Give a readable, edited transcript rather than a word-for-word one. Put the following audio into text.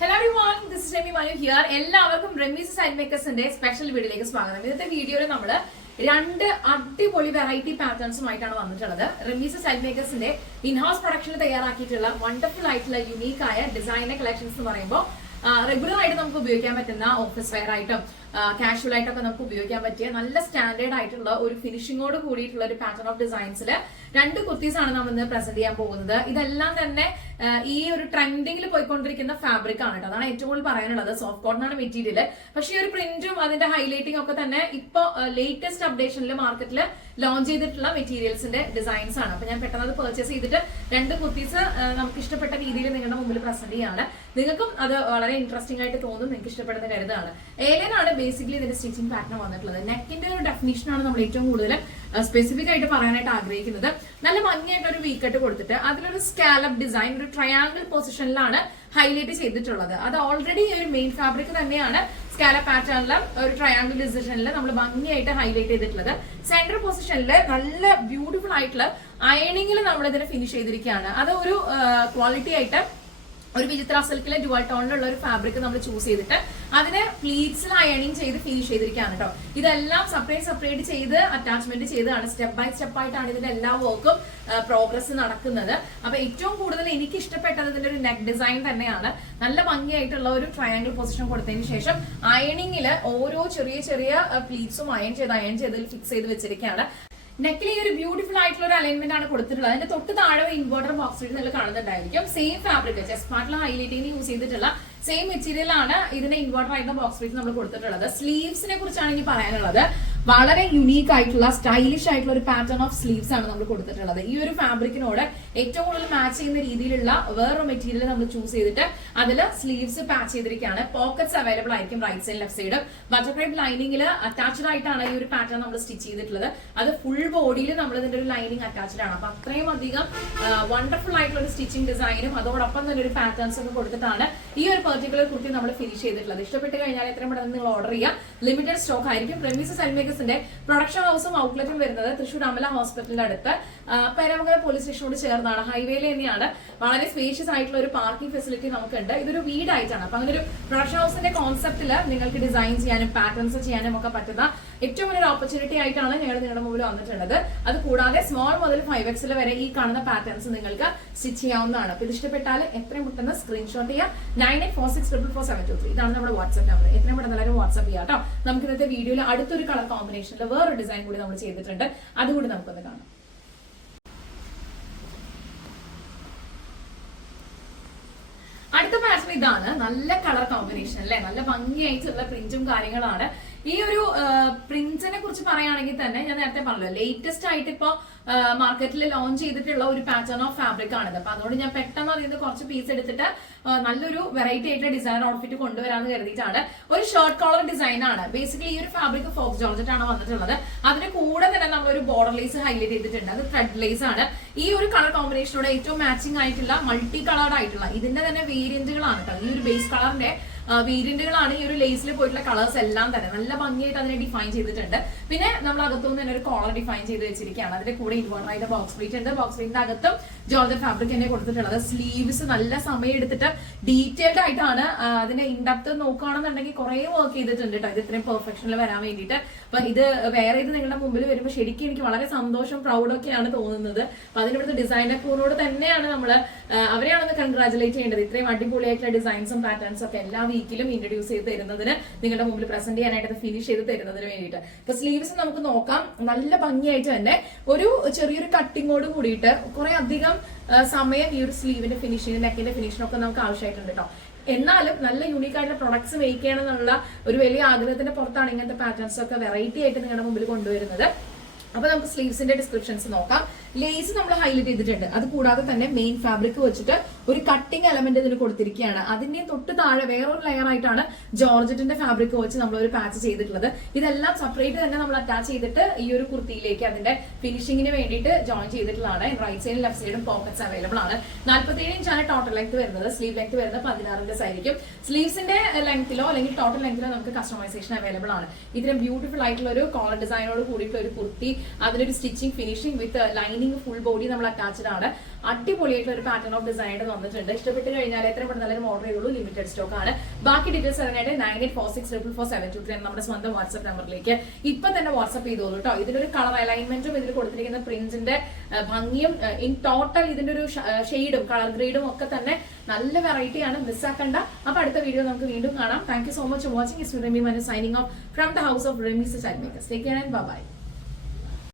Hello everyone, this is Remy Manu here. എല്ലാവർക്കും Remees side മേക്കേഴ്സിന്റെ special വീഡിയോയിലേക്ക് സ്വാഗതം. ഇന്നത്തെ വീഡിയോയിൽ നമ്മൾ രണ്ട് അടിപൊളി വെറൈറ്റി പാറ്റേൺസുമായിട്ടാണ് വന്നിട്ടുള്ളത്. റെമീസ് സൈഡ് മേക്കേഴ്സിന്റെ ഇൻഹൗസ് പ്രൊഡക്ഷനിൽ തയ്യാറാക്കിയിട്ടുള്ള വണ്ടർഫുൾ ആയിട്ടുള്ള യുണീക്ക് ആയ ഡിസൈനർ കളക്ഷൻസ് എന്ന് പറയുമ്പോൾ റെഗുലർ ആയിട്ട് നമുക്ക് ഉപയോഗിക്കാൻ പറ്റുന്ന ഓഫീസ് വെയർ ആയിട്ടും കാഷ്വൽ ആയിട്ടൊക്കെ നമുക്ക് ഉപയോഗിക്കാൻ പറ്റിയ നല്ല സ്റ്റാൻഡേർഡ് ആയിട്ടുള്ള ഒരു ഫിനിഷിങ്ങോട് കൂടിയിട്ടുള്ള ഒരു പാറ്റേൺ ഓഫ് ഡിസൈൻസിൽ രണ്ട് കുർത്തീസ് ആണ് നമ്മൾ ഇന്ന് പ്രസന്റ് ചെയ്യാൻ പോകുന്നത്. ഇതെല്ലാം തന്നെ ഈ ഒരു ട്രെൻഡിങ്ങിൽ പോയിക്കൊണ്ടിരിക്കുന്ന ഫാബ്രിക് ആണ് കേട്ടോ. അതാണ് ഏറ്റവും കൂടുതൽ പറയാനുള്ളത്. സോഫ്റ്റ് കോട്ടൺ ആണ് മെറ്റീരിയൽ. പക്ഷേ ഈ ഒരു പ്രിന്റും അതിന്റെ ഹൈലൈറ്റിംഗ് ഒക്കെ തന്നെ ഇപ്പൊ ലേറ്റസ്റ്റ് അപ്ഡേഷനിൽ മാർക്കറ്റിൽ ലോഞ്ച് ചെയ്തിട്ടുള്ള മെറ്റീരിയൽസിന്റെ ഡിസൈൻസ് ആണ്. അപ്പൊ ഞാൻ പെട്ടെന്ന് അത് പർച്ചേസ് ചെയ്തിട്ട് രണ്ട് കുർത്തീസ് നമുക്ക് ഇഷ്ടപ്പെട്ട രീതിയിൽ നിങ്ങളുടെ മുമ്പിൽ പ്രസന്റ് ചെയ്യാണ്. നിങ്ങൾക്കും അത് വളരെ ഇൻട്രസ്റ്റിംഗ് ആയിട്ട് തോന്നും, നിങ്ങൾക്ക് ഇഷ്ടപ്പെടുന്ന കരുതാണ്. ഏലിയനാണ് ബേസിക്കലി ഇതിന്റെ സ്റ്റിച്ചിങ് പാറ്റേൺ വന്നിട്ടുള്ളത്. നെക്കിന്റെ ഒരു ഡെഫിനിഷൻ ആണ് നമ്മൾ ഏറ്റവും കൂടുതൽ സ്പെസിഫിക് ആയിട്ട് പറയാനായിട്ട് ആഗ്രഹിക്കുന്നത്. നല്ല ഭംഗിയായിട്ട് ഒരു വീക്കട്ട് കൊടുത്തിട്ട് അതിലൊരു സ്കാലപ്പ് ഡിസൈൻ ഒരു ട്രയാങ്കിൾ പൊസിഷനിലാണ് ഹൈലൈറ്റ് ചെയ്തിട്ടുള്ളത്. അത് ഓൾറെഡി ഒരു മെയിൻ ഫാബ്രിക് തന്നെയാണ്. സ്കാലപ്പ് പാറ്റേണില് ഒരു ട്രയാങ്കിൾ ഡിസിഷനിൽ നമ്മൾ ഭംഗിയായിട്ട് ഹൈലൈറ്റ് ചെയ്തിട്ടുള്ളത്. സെന്റർ പൊസിഷനിൽ നല്ല ബ്യൂട്ടിഫുൾ ആയിട്ടുള്ള അയണിങ്ങിൽ നമ്മൾ ഇതിനെ ഫിനിഷ് ചെയ്തിരിക്കുകയാണ്. അത് ഒരു ക്വാളിറ്റി ആയിട്ട് ഒരു വിചിത്ര സിൽക്കിലെ ഡ്യുവൽ ടോണിലുള്ള ഒരു ഫാബ്രിക് നമ്മൾ ചൂസ് ചെയ്തിട്ട് അതിനെ പ്ലീറ്റ്സിൽ അയണിങ് ചെയ്ത് ഫിനിഷ് ചെയ്തിരിക്കുകയാണ് കേട്ടോ. ഇതെല്ലാം സെപ്പറേറ്റ് ചെയ്ത് അറ്റാച്ച്മെന്റ് ചെയ്താണ്. സ്റ്റെപ്പ് ബൈ സ്റ്റെപ്പ് ആയിട്ടാണ് ഇതിന്റെ എല്ലാ വർക്കും പ്രോഗ്രസ് നടക്കുന്നത്. അപ്പൊ ഏറ്റവും കൂടുതൽ എനിക്ക് ഇഷ്ടപ്പെട്ടത് ഇതിന്റെ ഒരു നെക്ക് ഡിസൈൻ തന്നെയാണ്. നല്ല ഭംഗിയായിട്ടുള്ള ഒരു ട്രയാങ്കിൾ പൊസിഷൻ കൊടുത്തതിന് ശേഷം അയണിങ്ങില് ഓരോ ചെറിയ പ്ലീറ്റ്സും അയൺ ചെയ്ത് ഫിക്സ് ചെയ്ത് വെച്ചിരിക്കുകയാണ്. നെക്കിൽ ഈ ഒരു ബ്യൂട്ടിഫുൾ ആയിട്ടുള്ള ഒരു അലൈൻമെന്റ് ആണ് കൊടുത്തിട്ടുള്ളത്. അതിന്റെ തൊട്ട് താഴെ ഇൻവേർട്ടർ ബോക്സ് നിങ്ങൾ കാണുന്നുണ്ടായിരിക്കും. സെയിം ഫാബ്രിക് ചെസ്റ്റ് പാർട്ടിൽ ഹൈലൈറ്റിംഗ് യൂസ് ചെയ്തിട്ടുള്ള സെയിം മെറ്റീരിയൽ ആണ് ഇതിന്റെ ഇൻവേർട്ടർ ആയിട്ടുള്ള ബോക്സ് പീസ് നമ്മൾ കൊടുത്തിട്ടുള്ളത്. സ്ലീവ്സിനെ കുറിച്ചാണ് ഇനി പറയാനുള്ളത്. വളരെ യുണീക്ക് ആയിട്ടുള്ള സ്റ്റൈലിഷ് ആയിട്ടുള്ള ഒരു പാറ്റേൺ ഓഫ് സ്ലീവ്സ് ആണ് നമ്മൾ കൊടുത്തിട്ടുള്ളത്. ഈ ഒരു ഫാബ്രിക്കിനോട് ഏറ്റവും കൂടുതൽ മാച്ച് ചെയ്യുന്ന രീതിയിലുള്ള വേറൊരു മെറ്റീരിയൽ നമ്മൾ ചൂസ് ചെയ്തിട്ട് അതിൽ സ്ലീവ്സ് പാച്ച് ചെയ്തിരിക്കുകയാണ്. പോക്കറ്റ്സ് അവൈലബിൾ ആയിരിക്കും right side left side. Butterfly ലൈനിങ്ങിൽ അറ്റാച്ച്ഡ് ആയിട്ടാണ് ഈ ഒരു പാറ്റേൺ നമ്മൾ സ്റ്റിച്ച് ചെയ്തിട്ടുള്ളത്. അത് ഫുൾ ബോഡിയിൽ നമ്മൾ ഇതിന്റെ ഒരു ലൈനിങ് അറ്റാച്ച്ഡ് ആണ്. അപ്പൊ അത്രയും അധികം വണ്ടർഫുൾ ആയിട്ടുള്ള ഒരു സ്റ്റിച്ചിങ് ഡിസൈനും അതോടൊപ്പം തന്നെ ഒരു പാറ്റേൺസ് ഒക്കെ കൊടുത്തിട്ടാണ് ഈ ഒരു പെർട്ടിക്കുലർ കുർത്തി നമ്മൾ ഫിനിഷ് ചെയ്തിട്ടുള്ളത്. ഇഷ്ടപ്പെട്ട് കഴിഞ്ഞാൽ എത്രയും പെട്ടെന്ന് നിങ്ങൾ ഓർഡർ ചെയ്യുക. ലിമിറ്റഡ് സ്റ്റോക്ക് ആയിരിക്കും. റെമീസ് സൽമേക്കേഴ്സിന്റെ പ്രൊഡക്ഷൻ ഹൗസും ഔട്ട്ലെറ്റും വരുന്നത് തൃശൂർ അമല ഹോസ്പിറ്റലിന്റെ അടുത്ത് പേരാമംഗലം പോലീസ് സ്റ്റേഷനോട് ചേർന്നാണ്. ഹൈവേയിൽ തന്നെയാണ്. വളരെ സ്പേഷ്യസ് ആയിട്ടുള്ള ഒരു പാർക്കിംഗ് ഫെസിലിറ്റി നമുക്കുണ്ട്. ഇതൊരു വീടായിട്ടാണ്. അപ്പൊ അങ്ങനെ ഒരു പ്രൊഡക്ഷൻ ഹൗസിന്റെ കോൺസെപ്റ്റില് നിങ്ങൾക്ക് ഡിസൈൻ ചെയ്യാനും പാറ്റേൺസ് ചെയ്യാനും ഒക്കെ പറ്റുന്ന ഏറ്റവും വലിയൊരു ഓപ്പർച്യൂണിറ്റി ആയിട്ടാണ് ഞങ്ങൾ നിങ്ങളുടെ മുമ്പിൽ വന്നിട്ടുള്ളത്. അത് കൂടാതെ സ്മോൾ മുതൽ 5XL വരെ ഈ കാണുന്ന പാറ്റേൺസ് നിങ്ങൾക്ക് സ്റ്റിച്ച് ചെയ്യാവുന്നതാണ്. അപ്പൊ ഇത് ഇഷ്ടപ്പെട്ടാൽ എത്രയും പെട്ടെന്ന് സ്ക്രീൻഷോട്ട് ചെയ്യാം. 9846444723 ഇതാണ് നമ്മുടെ വാട്സ്ആപ്പ് നമ്പർ. എത്രയും പെട്ടെന്ന് എല്ലാവരും വാട്സ്ആപ്പ് ചെയ്യാം കേട്ടോ. നമുക്ക് ഇന്നത്തെ വീഡിയോയിൽ അടുത്തൊരു കളർ കോമ്പിനേഷനിൽ വേറൊരു ഡിസൈൻ കൂടി നമ്മൾ ചെയ്തിട്ടുണ്ട്. അതുകൂടി നമുക്കൊന്ന് കാണാം. അടുത്ത പാറ്റേൺ ഇതാണ്. നല്ല കളർ കോമ്പിനേഷൻ അല്ലെ. നല്ല ഭംഗിയായിട്ടുള്ള പ്രിന്റും കാര്യങ്ങളാണ്. ഈ ഒരു പ്രിന്റ്സിനെ കുറിച്ച് പറയുകയാണെങ്കിൽ തന്നെ ഞാൻ നേരത്തെ പറഞ്ഞല്ലോ, ലേറ്റസ്റ്റ് ആയിട്ട് ഇപ്പൊ മാർക്കറ്റിൽ ലോഞ്ച് ചെയ്തിട്ടുള്ള ഒരു പാറ്റേൺ ഓഫ് ഫാബ്രിക് ആണിത്. അപ്പൊ അതുകൊണ്ട് ഞാൻ പെട്ടെന്ന് അതിൽ നിന്ന് കുറച്ച് പീസ് എടുത്തിട്ട് നല്ലൊരു വെറൈറ്റി ആയിട്ടുള്ള ഡിസൈനർ ഔട്ട്ഫിറ്റ് കൊണ്ടുവരാന്ന് കരുതിയിട്ടാണ്. ഒരു ഷർട്ട് കോളർ ഡിസൈൻ ആണ്. ബേസിക്കലി ഈ ഒരു ഫാബ്രിക് ഫോക്സ് ജോർജറ്റ് ആണ് വന്നിട്ടുള്ളത്. അതിന് കൂടെ തന്നെ നമ്മളൊരു ബോർഡർ ലേസ് ഹൈലൈറ്റ് ചെയ്തിട്ടുണ്ട്. അത് ത്രെഡ് ലേസ് ആണ്. ഈ ഒരു കളർ കോമ്പിനേഷനോട് ഏറ്റവും മാച്ചിങ് ആയിട്ടുള്ള മൾട്ടി കളർഡ് ആയിട്ടുള്ള ഇതിന്റെ തന്നെ വേരിയന്റുകളാണ് കേട്ടോ. ഈ ഒരു ബേസ് കളറിന്റെ വേരിയന്റുകളാണ് ഈ ഒരു ലേസിൽ പോയിട്ടുള്ള കളേഴ്സ് എല്ലാം തന്നെ നല്ല ഭംഗിയായിട്ട് അതിനെ ഡിഫൈൻ ചെയ്തിട്ടുണ്ട്. പിന്നെ നമ്മൾ അകത്തുനിന്ന് തന്നെ ഒരു കോളർ ഡിഫൈൻ ചെയ്ത് വെച്ചിരിക്കുകയാണ്. അതിന്റെ കൂടെ ഇൻവേർട്ടർ ആയിട്ട് ബോക്സ് പ്ലേറ്റ് ഉണ്ട്. ബോക്സ് പ്ലേറ്റിന്റെ അകത്തും ജോർജറ്റ് ഫാബ്രിക് തന്നെ കൊടുത്തിട്ടുള്ളത്. സ്ലീവ്സ് നല്ല സമയം എടുത്തിട്ട് ഡീറ്റെയിൽഡ് ആയിട്ടാണ് അതിന്റെ ഇൻഡെപ്ത് നോക്കുകയാണെന്നുണ്ടെങ്കിൽ കുറെ വർക്ക് ചെയ്തിട്ടുണ്ട് കേട്ടോ. ഇത് ഇത്രയും പെർഫെക്ഷനിൽ വരാൻ വേണ്ടിയിട്ട്. അപ്പൊ ഇത് വേറെ ഇത് നിങ്ങളുടെ മുമ്പിൽ വരുമ്പോൾ ശരിക്കും എനിക്ക് വളരെ സന്തോഷം പ്രൗഡൊക്കെയാണ് തോന്നുന്നത്. അപ്പൊ അതിനിവിടുത്തെ ഡിസൈനർ ക്രൂനോട് തന്നെയാണ് നമ്മൾ അവരെയാണെന്ന് കൺഗ്രാജുലേറ്റ് ചെയ്യേണ്ടത്. ഇത്രയും അടിപൊളിയായിട്ടുള്ള ഡിസൈൻസും പാറ്റേൺസും ഒക്കെ എല്ലാ വീക്കിലും ഇൻട്രൊഡ്യൂസ് ചെയ്ത് തരുന്നതിന്, നിങ്ങളുടെ മുമ്പിൽ പ്രസന്റ് ചെയ്യാനായിട്ട് ഫിനിഷ് ചെയ്ത് തരുന്നതിന് വേണ്ടിയിട്ട്. ഇപ്പൊ സ്ലീവ്സ് നമുക്ക് നോക്കാം. നല്ല ഭംഗിയായിട്ട് തന്നെ ഒരു ചെറിയൊരു കട്ടിങ്ങോട് കൂടിയിട്ട് കുറെ അധികം സമയം ഈ ഒരു സ്ലീവിന്റെ ഫിനിഷിങ് നെക്കിന്റെ ഫിനിഷിനൊക്കെ നമുക്ക് ആവശ്യമായിട്ടുണ്ട് കേട്ടോ. എന്നാലും നല്ല യൂണീക്ക് ആയിട്ടുള്ള പ്രൊഡക്ട്സ് മേക്ക് ചെയ്യണം എന്നുള്ള ഒരു വലിയ ആഗ്രഹത്തിന്റെ പുറത്താണ് ഇങ്ങനത്തെ പാറ്റേൺസ് ഒക്കെ വെറൈറ്റി ആയിട്ട് നിങ്ങളുടെ മുമ്പിൽ കൊണ്ടുവരുന്നത്. അപ്പൊ നമുക്ക് സ്ലീവ്സിന്റെ ഡിസ്ക്രിപ്ഷൻസ് നോക്കാം. ലേസ് നമ്മൾ ഹൈലൈറ്റ് ചെയ്തിട്ടുണ്ട്. അത് കൂടാതെ തന്നെ മെയിൻ ഫാബ്രിക് വെച്ചിട്ട് ഒരു കട്ടിംഗ് എലമെന്റ് ഇതിന് കൊടുത്തിരിക്കുകയാണ്. അതിന്റെ തൊട്ട് താഴെ വേറൊരു ലെയർ ആയിട്ടാണ് ജോർജറ്റിന്റെ ഫാബ്രിക് വെച്ച് നമ്മൾ ഒരു പാച്ച് ചെയ്തിട്ടുള്ളത്. ഇതെല്ലാം സെപ്പറേറ്റ് തന്നെ നമ്മൾ അറ്റാച്ച് ചെയ്തിട്ട് ഈ ഒരു കുർത്തിയിലേക്ക് അതിന്റെ ഫിനിഷിങ്ങിന് വേണ്ടിയിട്ട് ജോയിൻ ചെയ്തിട്ടുള്ളതാണ്. റൈറ്റ് സൈഡും ലെഫ്റ്റ് സൈഡും പോക്കറ്റ്സ് അവൈലബിൾ ആണ്. 47 ഇഞ്ചാണ് ടോട്ടൽ ലെങ്ത് വരുന്നത്. സ്ലീവ് ലെങ്ത് വരുന്നത് 16 ഇഞ്ചസ് ആയിരിക്കും. സ്ലീവ്സിന്റെ ലെങ്ത്തിലോ അല്ലെങ്കിൽ ടോട്ടൽ ലെങ്ത്തിലോ നമുക്ക് കസ്റ്റമൈസേഷൻ അവൈലബിൾ ആണ്. ഇത്രയും ബ്യൂട്ടിഫുൾ ആയിട്ടുള്ള ഒരു കോളർ ഡിസൈനോട് കൂടിയിട്ടുള്ള ഒരു കുർത്തി, അതിനൊരു സ്റ്റിച്ചിങ് ഫിനിഷിംഗ് വിത്ത് ലൈൻ ലൈനിങ് ഫുൾ ബോഡി നമ്മൾ അറ്റാച്ച്ഡ് ആണ്. അടിപൊളിയായിട്ടുള്ള ഒരു പാറ്റേൺ ഓഫ് ഡിസൈൻ വന്നിട്ടുണ്ട്. ഇഷ്ടപ്പെട്ട് കഴിഞ്ഞാൽ എത്ര പെട്ടെന്ന് ഓർഡർ ചെയ്തുള്ളൂ. ലിമിറ്റഡ് സ്റ്റോക്ക് ആണ്. ബാക്കി ഡീറ്റെയിൽസ് അറിയാനായിട്ട് 9846444723 നമ്മുടെ സ്വന്തം വാട്സ്ആപ്പ് നമ്പറിലേക്ക് ഇപ്പൊ തന്നെ വാട്സ്ആപ്പ് ചെയ്തോളൂ കേട്ടോ. ഇതിലൊരു കളർ അലൈൻമെന്റും ഇതിൽ കൊടുത്തിരിക്കുന്ന പ്രിന്റ്സിന്റെ ഭംഗിയും ഇൻ ടോട്ടൽ ഇതിന്റെ ഒരു ഷെയ്ഡും കളർ ഗ്രേഡും ഒക്കെ തന്നെ നല്ല വെറൈറ്റി ആണ്. മിസ്സാക്കണ്ട. അപ്പൊ അടുത്ത വീഡിയോ നമുക്ക് വീണ്ടും കാണാം. Thank you so much for watching. It's Remi Manu signing off from the house of Remi's style makers. Take care and by.